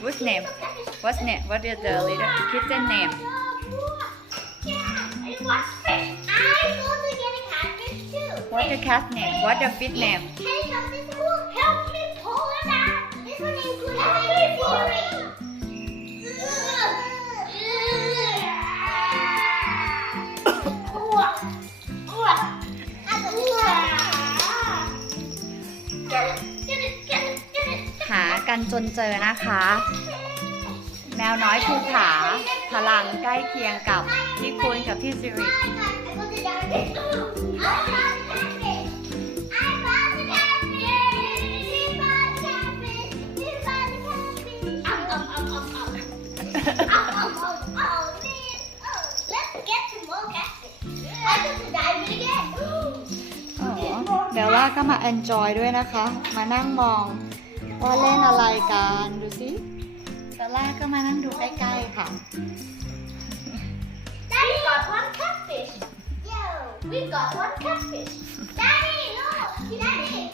What's name? What's name? What is the little kitten name? What's the cat name? What's the fish name? หากันจนเจอนะคะ แมวน้อยภูผาพลังใกล้เคียงกับพี่คุณกับพี่สิริอ๋อ เดี๋ยวว่าก็มา enjoy ด้วยนะคะ มานั่งมองว่าเล่นอะไรกันดูสิเบลล่าก็มานั่งดูใกล้ๆค่ะ Daddy got one catfish. Yo, we got one catfish. Daddy, look, Daddy.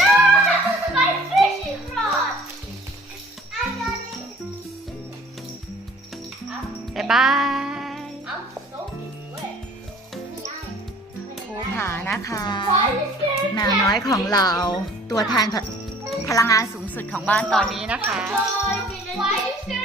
Ah, my fishing rod. I got it. บ๊ายบาย ภูผานะคะ Why is there แมวน้อยของเราตัวแทนพพลังงานสูงสุดของบ้านตอนนี้นะคะ Why is there